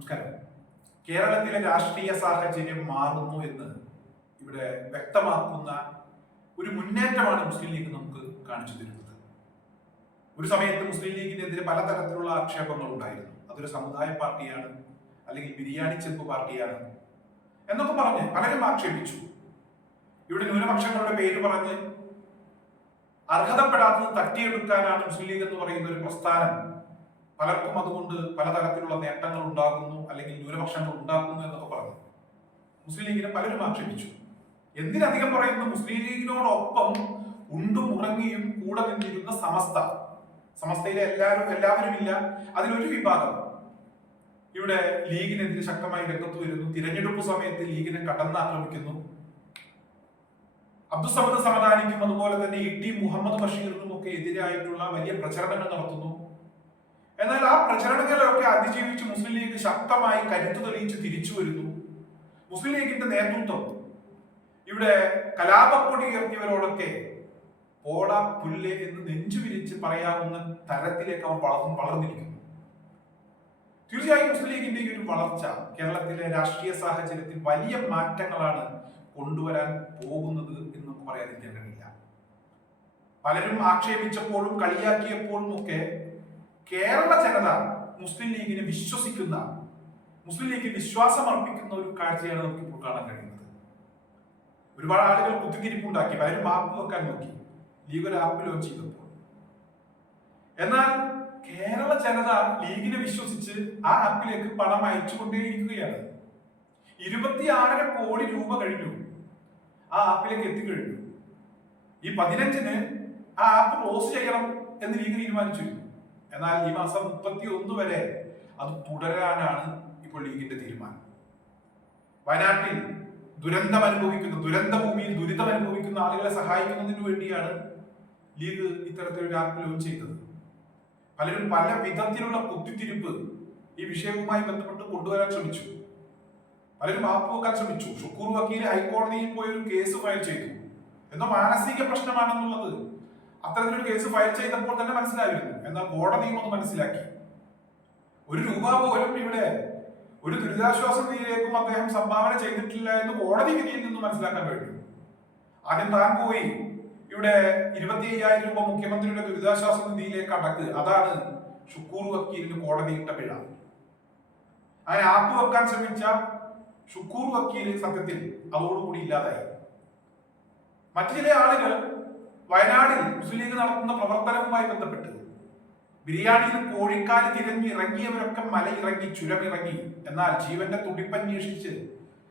നമസ്കാരം. കേരളത്തിലെ രാഷ്ട്രീയ സാഹചര്യം മാറുന്നു എന്ന് ഇവിടെ വ്യക്തമാക്കുന്ന ഒരു മുന്നേറ്റമാണ് മുസ്ലിം ലീഗ് നമുക്ക് കാണിച്ചു തരുന്നത്. ഒരു സമയത്ത് മുസ്ലിം ലീഗിനെതിരെ പലതരത്തിലുള്ള ആക്ഷേപങ്ങൾ ഉണ്ടായിരുന്നു. അതൊരു സമുദായ പാർട്ടിയാണ് അല്ലെങ്കിൽ ബിരിയാണി ചെമ്പ് പാർട്ടിയാണ് എന്നൊക്കെ പറഞ്ഞ് പലരും ആക്ഷേപിച്ചു. ഇവിടെ ന്യൂനപക്ഷങ്ങളുടെ പേര് പറഞ്ഞ് അർഹതപ്പെടാത്തത് തട്ടിയെടുക്കാനാണ് മുസ്ലിം ലീഗ് എന്ന് പറയുന്ന ഒരു പ്രസ്ഥാനം പലർക്കും അതുകൊണ്ട് പലതരത്തിലുള്ള നേട്ടങ്ങൾ ഉണ്ടാകുന്നു അല്ലെങ്കിൽ ന്യൂനപക്ഷങ്ങൾ ഉണ്ടാക്കുന്നു എന്നൊക്കെ പറഞ്ഞു. മുസ്ലിം ലീഗിനെ പലരും ആക്ഷേപിച്ചു. എന്തിനധികം പറയുന്നു? മുസ്ലിം ലീഗിനോടൊപ്പം ഉണ്ടും ഉറങ്ങിയും കൂടെ നിന്നിരുന്ന സമസ്ത. സമസ്തയിലെ എല്ലാവരും എല്ലാവരും ഇല്ല. അതിലൊരു വിഭാഗം ഇവിടെ ലീഗിനെതിരെ ശക്തമായി രംഗത്ത് വരുന്നു. തിരഞ്ഞെടുപ്പ് സമയത്ത് ലീഗിനെ കടന്നാക്രമിക്കുന്നു അബ്ദുസമദ് സമദാനിക്കും അതുപോലെ തന്നെ ഇ ടി മുഹമ്മദ് ബഷീറിനും ഒക്കെ എതിരായിട്ടുള്ള വലിയ പ്രചരണങ്ങൾ നടത്തുന്നു. എന്നാൽ ആ പ്രചരണങ്ങളൊക്കെ അതിജീവിച്ച് മുസ്ലിം ലീഗ് ശക്തമായി കരുത്തു തെളിയിച്ച് തിരിച്ചു വരുന്നു. മുസ്ലിം ലീഗിന്റെ നേതൃത്വം ഇവിടെ കലാപക്കൊടി ഉയർത്തിയവരോടൊക്കെ പോട പുല്ല് എന്ന് നെഞ്ചു വിരിച്ച് പറയാവുന്ന തരത്തിലേക്ക് അവർ വളർന്നു വളർന്നിരിക്കുന്നു. തീർച്ചയായും മുസ്ലിം ലീഗിന്റെ ഒരു വളർച്ച കേരളത്തിലെ രാഷ്ട്രീയ സാഹചര്യത്തിൽ വലിയ മാറ്റങ്ങളാണ് കൊണ്ടുവരാൻ പോകുന്നത് എന്ന് നമുക്ക് പറയാതിരിക്കാൻ കഴിയില്ല. പലരും ആക്ഷേപിച്ചപ്പോഴും കളിയാക്കിയപ്പോഴും ഒക്കെ കേരള ജനത മുസ്ലിം ലീഗിനെ വിശ്വസിക്കുന്ന മുസ്ലിം ലീഗിൽ വിശ്വാസം അർപ്പിക്കുന്ന ഒരു കാഴ്ചയാണ് നമുക്ക് ഇപ്പോൾ കാണാൻ കഴിയുന്നത്. ഒരുപാട് ആളുകൾ കുത്തിത്തിരിപ്പുണ്ടാക്കി പലരും ആപ്പ് വെക്കാൻ നോക്കി ലീഗ് ഒരു ആപ്പ് ലോഞ്ച് ചെയ്തപ്പോൾ. എന്നാൽ കേരള ജനത ലീഗിനെ വിശ്വസിച്ച് ആ ആപ്പിലേക്ക് പണം അയച്ചുകൊണ്ടേയിരിക്കുകയാണ്. ഇരുപത്തി ആറര കോടി രൂപ കഴിഞ്ഞു. ആ ആപ്പിലേക്ക് എത്തിക്കഴിഞ്ഞു. ഈ പതിനഞ്ചിന് ആ ആപ്പ് ക്ലോസ് ചെയ്യണം എന്ന് ലീഗ് തീരുമാനിച്ചിരുന്നു എന്നാൽ ഈ മാസം മുപ്പത്തി ഒന്ന് വരെ അത് തുടരാനാണ് ഇപ്പോൾ ലീഗിന്റെ തീരുമാനം. വയനാട്ടിൽ ദുരന്തം അനുഭവിക്കുന്ന ദുരന്ത ഭൂമിയിൽ ദുരിതം അനുഭവിക്കുന്ന ആളുകളെ സഹായിക്കുന്നതിന് വേണ്ടിയാണ് ലീഗ് ഇത്തരത്തിലൊരു ആപ്പ് ലോഞ്ച് ചെയ്തത്. പലരും പല വിധത്തിലുള്ള കുത്തിത്തിരിപ്പ് ഈ വിഷയവുമായി ബന്ധപ്പെട്ട് കൊണ്ടുവരാൻ ശ്രമിച്ചു. പലരും മാപ്പ് വെക്കാൻ ശ്രമിച്ചു. ഷുക്കൂർ വക്കീൽ ഹൈക്കോടതിയിൽ പോയി ഒരു കേസ് ഫയൽ ചെയ്തു. എന്തോ മാനസിക പ്രശ്നമാണെന്നുള്ളത് അത്തരത്തിലൊരു കേസ് ഫയൽ ചെയ്തപ്പോൾ തന്നെ മനസ്സിലായിരുന്നു. എന്നാൽ കോടതി ഒന്ന് മനസ്സിലാക്കി. ഒരു രൂപ പോലും ഇവിടെ ഒരു ദുരിതാശ്വാസ നിധിയിലേക്കും അദ്ദേഹം സംഭാവന ചെയ്തിട്ടില്ല എന്ന് കോടതി വിധിയിൽ നിന്ന് മനസ്സിലാക്കാൻ കഴിഞ്ഞു. ആദ്യം താൻ പോയി ഇവിടെ ഇരുപത്തി അയ്യായിരം രൂപ മുഖ്യമന്ത്രിയുടെ ദുരിതാശ്വാസ നിധിയിലേക്ക് അടക്ക്. അതാണ് ഷുക്കൂർ വക്കീലിന് കോടതി ഇട്ട പിഴ. അങ്ങനെ ആപ്പ് വെക്കാൻ ശ്രമിച്ച ഷുക്കൂർ വക്കീൽ സത്യത്തിൽ അതോടുകൂടി ഇല്ലാതായി. മറ്റു ചില ആളുകൾ വയനാടിൽ മുസ്ലിം ലീഗ് നടത്തുന്ന പ്രവർത്തനവുമായി ബന്ധപ്പെട്ട് ബിരിയാണിയിൽ കോഴിക്കാൽ തിരഞ്ഞ് ഇറങ്ങിയവരൊക്കെ മലയിറങ്ങി ചുരമിറങ്ങി. എന്നാൽ ജീവന്റെ തുടിപ്പന്വേഷിച്ച്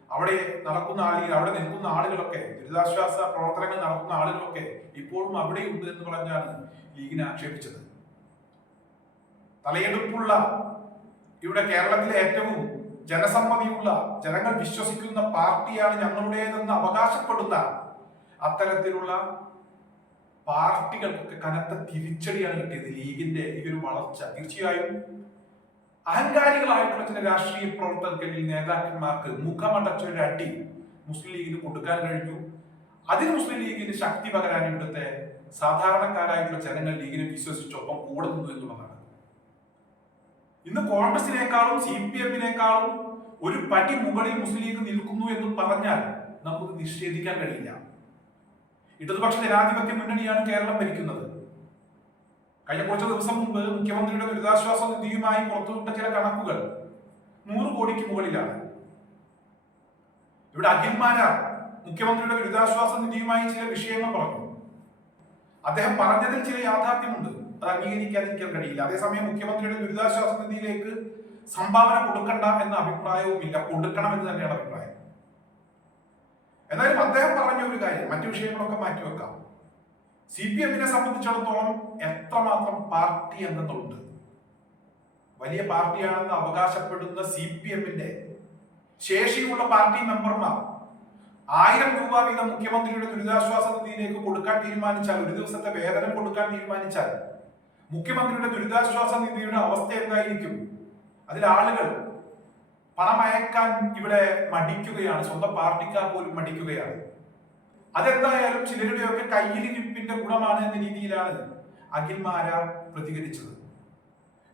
അവിടെ നടക്കുന്ന ആളുകൾ അവിടെ നിൽക്കുന്ന ആളുകളൊക്കെ ദുരിതാശ്വാസ പ്രവർത്തനങ്ങൾ നടത്തുന്ന ആളുകളൊക്കെ ഇപ്പോഴും അവിടെയുണ്ട് എന്ന് പറഞ്ഞാണ് ലീഗിനെ ആക്ഷേപിച്ചത്. തലയെടുപ്പുള്ള ഇവിടെ കേരളത്തിലെ ഏറ്റവും ജനസമ്മതിയുള്ള ജനങ്ങൾ വിശ്വസിക്കുന്ന പാർട്ടിയാണ് ഞങ്ങളുടേതെന്ന് അവകാശപ്പെടുന്ന അത്തരത്തിലുള്ള പാർട്ടികൾക്കൊക്കെ കനത്ത തിരിച്ചടിയാണ് കിട്ടിയത് ലീഗിന്റെ ഈ ഒരു വളർച്ച. തീർച്ചയായും അഹങ്കാരികളായിട്ടുള്ള ചില രാഷ്ട്രീയ പ്രവർത്തകരിൽ നേതാക്കന്മാർക്ക് മുഖമടച്ച ഒരു അടി മുസ്ലിം ലീഗിന് കൊടുക്കാൻ കഴിഞ്ഞു. അതിന് മുസ്ലിം ലീഗിന് ശക്തി പകരാൻ ഇവിടുത്തെ സാധാരണക്കാരായിട്ടുള്ള ജനങ്ങൾ ലീഗിനെ വിശ്വസിച്ചൊപ്പം കൂടെ നിന്നു എന്നുള്ളതാണ്. ഇന്ന് കോൺഗ്രസിനേക്കാളും സി പി എമ്മിനേക്കാളും ഒരു പടി മുകളിൽ മുസ്ലിം ലീഗ് നിൽക്കുന്നു എന്ന് പറഞ്ഞാൽ നമുക്ക് നിഷേധിക്കാൻ കഴിയില്ല. ഇടതുപക്ഷ ജനാധിപത്യ മുന്നണിയാണ് കേരളം ഭരിക്കുന്നത്. കഴിഞ്ഞ കുറച്ച് ദിവസം മുമ്പ് മുഖ്യമന്ത്രിയുടെ ദുരിതാശ്വാസ നിധിയുമായി പുറത്തുവിട്ട ചില കണക്കുകൾ നൂറ് കോടിക്ക് മുകളിലാണ്. ഇവിടെ അഖിൽമാരാർ മുഖ്യമന്ത്രിയുടെ ദുരിതാശ്വാസ നിധിയുമായി ചില വിഷയങ്ങൾ പറഞ്ഞു. അദ്ദേഹം പറഞ്ഞതിൽ ചില യാഥാർത്ഥ്യമുണ്ട്. അത് അംഗീകരിക്കാതിരിക്കാൻ കഴിയില്ല. അതേസമയം മുഖ്യമന്ത്രിയുടെ ദുരിതാശ്വാസ നിധിയിലേക്ക് സംഭാവന കൊടുക്കണ്ട എന്ന അഭിപ്രായവും ഇല്ല കൊടുക്കണം എന്ന് തന്നെയാണ് അഭിപ്രായം. അദ്ദേഹം പറഞ്ഞ ഒരു കാര്യം മറ്റു വിഷയങ്ങളൊക്കെ മാറ്റിവെക്കാം സി പി എമ്മിനെ സംബന്ധിച്ചിടത്തോളം എത്രമാത്രം പാർട്ടി എന്നതുണ്ട്? വലിയ പാർട്ടിയാണെന്ന് അവകാശപ്പെടുന്ന സി പി എമ്മിന്റെ ശേഷിയുള്ള പാർട്ടി മെമ്പർമാർ ആയിരം രൂപ വീതം മുഖ്യമന്ത്രിയുടെ ദുരിതാശ്വാസ നിധിയിലേക്ക് കൊടുക്കാൻ തീരുമാനിച്ചാൽ ഒരു ദിവസത്തെ വേതനം കൊടുക്കാൻ തീരുമാനിച്ചാൽ മുഖ്യമന്ത്രിയുടെ ദുരിതാശ്വാസ നിധിയുടെ അവസ്ഥ എന്തായിരിക്കും? അതിൽ ആളുകൾ പണം അയക്കാൻ ഇവിടെ മടിക്കുകയാണ് സ്വന്തം പാർട്ടിക്കാർ പോലും മടിക്കുകയാണ്. അതെന്തായാലും ചിലരുടെയൊക്കെ കയ്യിലിരിപ്പിന്റെ ഗുണമാണ് എന്ന രീതിയിലാണ് അഖിൽമാര പ്രതികരിച്ചത്.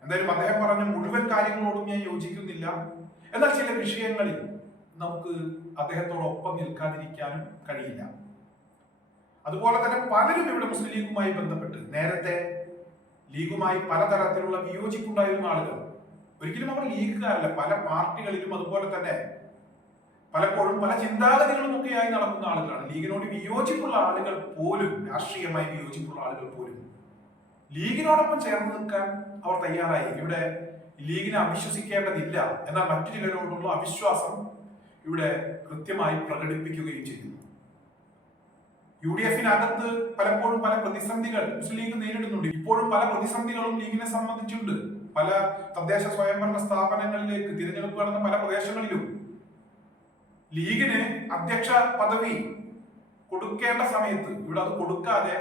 എന്തായാലും അദ്ദേഹം പറഞ്ഞ മുഴുവൻ കാര്യങ്ങളോടും ഞാൻ യോജിക്കുന്നില്ല. എന്നാൽ ചില വിഷയങ്ങളിൽ നമുക്ക് അദ്ദേഹത്തോടൊപ്പം നിൽക്കാതിരിക്കാനും കഴിയില്ല. അതുപോലെ തന്നെ പലരും ഇവിടെ മുസ്ലിം ലീഗുമായി ബന്ധപ്പെട്ട് നേരത്തെ ലീഗുമായി പലതരത്തിലുള്ള വിയോജിപ്പുണ്ടായിരുന്ന ആളുകൾ ഒരിക്കലും അവർ ലീഗുകാരല്ല പല പാർട്ടികളിലും അതുപോലെ തന്നെ പലപ്പോഴും പല ചിന്താഗതികളും ഒക്കെയായി നടക്കുന്ന ആളുകളാണ്. ലീഗിനോട് വിയോജിപ്പുള്ള ആളുകൾ പോലും രാഷ്ട്രീയമായി വിയോജിപ്പുള്ള ആളുകൾ പോലും ലീഗിനോടൊപ്പം ചേർന്ന് നിൽക്കാൻ അവർ തയ്യാറായി. ഇവിടെ ലീഗിനെ അവിശ്വസിക്കേണ്ടതില്ല. എന്നാൽ മറ്റു ചിലരോടുള്ള അവിശ്വാസം ഇവിടെ കൃത്യമായി പ്രകടിപ്പിക്കുകയും ചെയ്യുന്നു യു ഡി എഫിനകത്ത് പലപ്പോഴും പല പ്രതിസന്ധികൾ മുസ്ലിം ലീഗ് നേരിടുന്നുണ്ട്. ഇപ്പോഴും പല പ്രതിസന്ധികളും ലീഗിനെ സംബന്ധിച്ചുണ്ട്. പല തദ്ദേശ സ്വയംഭരണ സ്ഥാപനങ്ങളിലേക്ക് തിരഞ്ഞെടുപ്പ് നടന്ന പല പ്രദേശങ്ങളിലും ലീഗിന് അധ്യക്ഷ പദവി കൊടുക്കേണ്ട സമയത്ത് ഇവിടെ അത് കൊടുക്കാതെ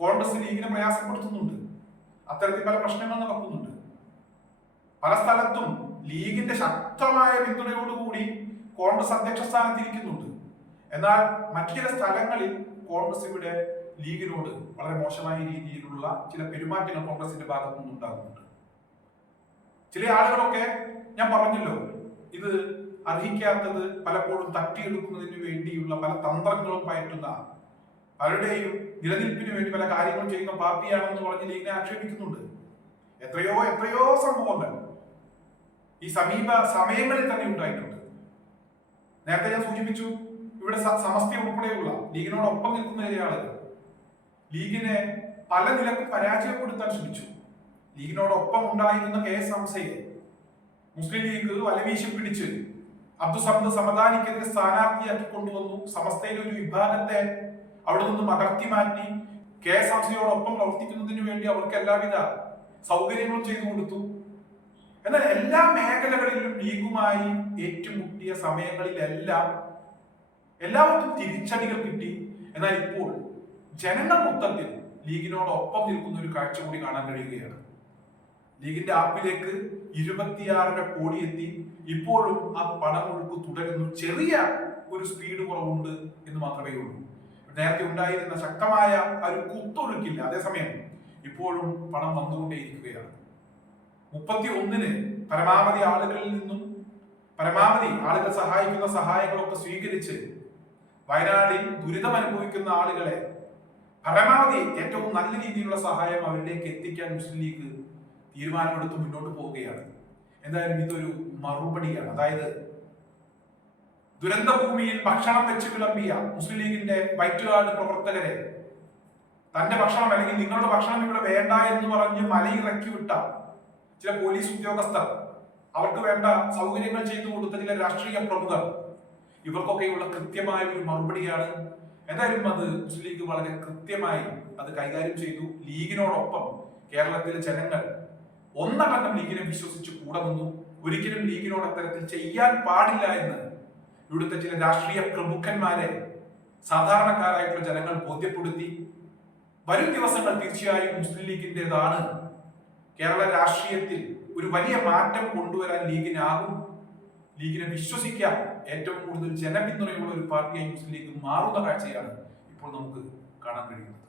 കോൺഗ്രസ് ലീഗിനെ പ്രയാസപ്പെടുത്തുന്നുണ്ട്. അത്തരത്തിൽ പല പ്രശ്നങ്ങൾ നടക്കുന്നുണ്ട്. പല സ്ഥലത്തും ലീഗിന്റെ ശക്തമായ പിന്തുണയോടുകൂടി കോൺഗ്രസ് അധ്യക്ഷ സ്ഥാനത്തിരിക്കുന്നുണ്ട് എന്നാൽ മറ്റു ചില സ്ഥലങ്ങളിൽ കോൺഗ്രസ് ഇവിടെ ലീഗിനോട് വളരെ മോശമായ രീതിയിലുള്ള ചില പെരുമാറ്റങ്ങൾ കോൺഗ്രസിന്റെ ഭാഗത്തു നിന്നുണ്ടാകുന്നുണ്ട് ചില ആളുകളൊക്കെ ഞാൻ പറഞ്ഞല്ലോ ഇത് അർഹിക്കാത്തത് പലപ്പോഴും തട്ടിയെടുക്കുന്നതിന് വേണ്ടിയുള്ള പല തന്ത്രങ്ങളും പയറ്റുന്ന പലരുടെയും നിലനിൽപ്പിന് വേണ്ടി പല കാര്യങ്ങളും ചെയ്യുന്ന പാർട്ടിയാണെന്ന് പറഞ്ഞ് ലീഗിനെ ആക്ഷേപിക്കുന്നുണ്ട്. എത്രയോ എത്രയോ സംഭവങ്ങൾ ഈ സമീപ സമയങ്ങളിൽ തന്നെ ഉണ്ടായിട്ടുണ്ട്. നേരത്തെ ഞാൻ സൂചിപ്പിച്ചു ഇവിടെ സമസ്തി ഉൾപ്പെടെയുള്ള ലീഗിനോടൊപ്പം നിൽക്കുന്ന ആളുകൾ ലീഗിനെ പല നിലയ്ക്ക് പരാജയപ്പെടുത്താൻ ശ്രമിച്ചു. ലീഗിനോടൊപ്പം ഉണ്ടായിരുന്ന കെ എസ് ഹംസയെ മുസ്ലിം ലീഗ് വലവീശി പിടിച്ച് അബ്ദുസമദ് സമദാനിക്കെതിരെ സ്ഥാനാർത്ഥിയാക്കി കൊണ്ടുവന്നു. സമസ്തയിലെ ഒരു വിഭാഗത്തെ അവിടെ നിന്ന് അടർത്തി മാറ്റി കെ എസ് ഹംസയോടൊപ്പം പ്രവർത്തിക്കുന്നതിന് വേണ്ടി അവർക്ക് എല്ലാവിധ സൗകര്യങ്ങളും ചെയ്തു കൊടുത്തു. എന്നാൽ എല്ലാ മേഖലകളിലും ലീഗുമായി ഏറ്റുമുട്ടിയ സമയങ്ങളിലെല്ലാം എല്ലാവർക്കും തിരിച്ചടികൾ കിട്ടി. എന്നാൽ ഇപ്പോൾ ജനങ്ങൾ മൊത്തത്തിൽ ലീഗിനോടൊപ്പം നിൽക്കുന്ന ഒരു കാഴ്ച കൂടി കാണാൻ കഴിയുകയാണ്. ലീഗിന്റെ ആപ്പിലേക്ക് ഇരുപത്തിയാറര കോടി എത്തി. ഇപ്പോഴും ആ പണം പണമൊഴുക്ക് തുടരുന്നു. ചെറിയ ഒരു സ്പീഡ് കുറവുണ്ട് എന്ന് മാത്രമേ ഉള്ളൂ. നേരത്തെ ഉണ്ടായിരുന്ന ശക്തമായ ഒരു കുത്തൊഴുക്കില്ല. അതേസമയം ഇപ്പോഴും പണം വന്നുകൊണ്ടേയിരിക്കുകയാണ്. മുപ്പത്തി ഒന്നിന് പരമാവധി ആളുകളിൽ നിന്നും പരമാവധി ആളുകൾ സഹായിക്കുന്ന സഹായങ്ങളൊക്കെ സ്വീകരിച്ച് വയനാടിൽ ദുരിതം അനുഭവിക്കുന്ന ആളുകളെ പരമാവധി ഏറ്റവും നല്ല രീതിയിലുള്ള സഹായം അവരിലേക്ക് എത്തിക്കാൻ മുസ്ലിം ലീഗ് തീരുമാനമെടുത്ത് മുന്നോട്ട് പോവുകയാണ്. എന്തായാലും ഇതൊരു മറുപടിയാണ്. അതായത് ദുരന്ത ഭൂമിയിൽ ഭക്ഷണം വെച്ച് വിളമ്പിയ മുസ്ലിം ലീഗിന്റെ വൈറ്റ് പ്രവർത്തകരെ തന്റെ ഭക്ഷണം അല്ലെങ്കിൽ നിങ്ങളുടെ ഭക്ഷണം ഇവിടെ വേണ്ട എന്ന് പറഞ്ഞ് മലയിറക്കി വിട്ട ചില പോലീസ് ഉദ്യോഗസ്ഥർ അവർക്ക് വേണ്ട സൗകര്യങ്ങൾ ചെയ്തു കൊടുത്ത ചില രാഷ്ട്രീയ പ്രമുഖർ ഇവർക്കൊക്കെയുള്ള കൃത്യമായ ഒരു മറുപടിയാണ്. എന്തായാലും അത് മുസ്ലിം ലീഗ് വളരെ കൃത്യമായി അത് കൈകാര്യം ചെയ്തു. ലീഗിനോടൊപ്പം കേരളത്തിലെ ജനങ്ങൾ ഒന്നടങ്കം ലീഗിനെ വിശ്വസിച്ച് കൂടെ നിന്നു. ഒരിക്കലും ലീഗിനോട് അത്തരത്തിൽ ചെയ്യാൻ പാടില്ല എന്ന് ഇവിടുത്തെ ചില രാഷ്ട്രീയ പ്രമുഖന്മാരെ സാധാരണക്കാരായിട്ടുള്ള ജനങ്ങൾ ബോധ്യപ്പെടുത്തി. വരും ദിവസങ്ങൾ തീർച്ചയായും മുസ്ലിം ലീഗിന്റെതാണ്. കേരള രാഷ്ട്രീയത്തിൽ ഒരു വലിയ മാറ്റം കൊണ്ടുവരാൻ ലീഗിനാകും. ലീഗിനെ വിശ്വസിക്കാം. ഏറ്റവും കൂടുതൽ ജനപിന്തുണയുള്ള ഒരു പാർട്ടിയായി മുസ്ലിം ലീഗ് മാറുന്ന കാഴ്ചയാണ് ഇപ്പോൾ നമുക്ക് കാണാൻ കഴിയുന്നത്.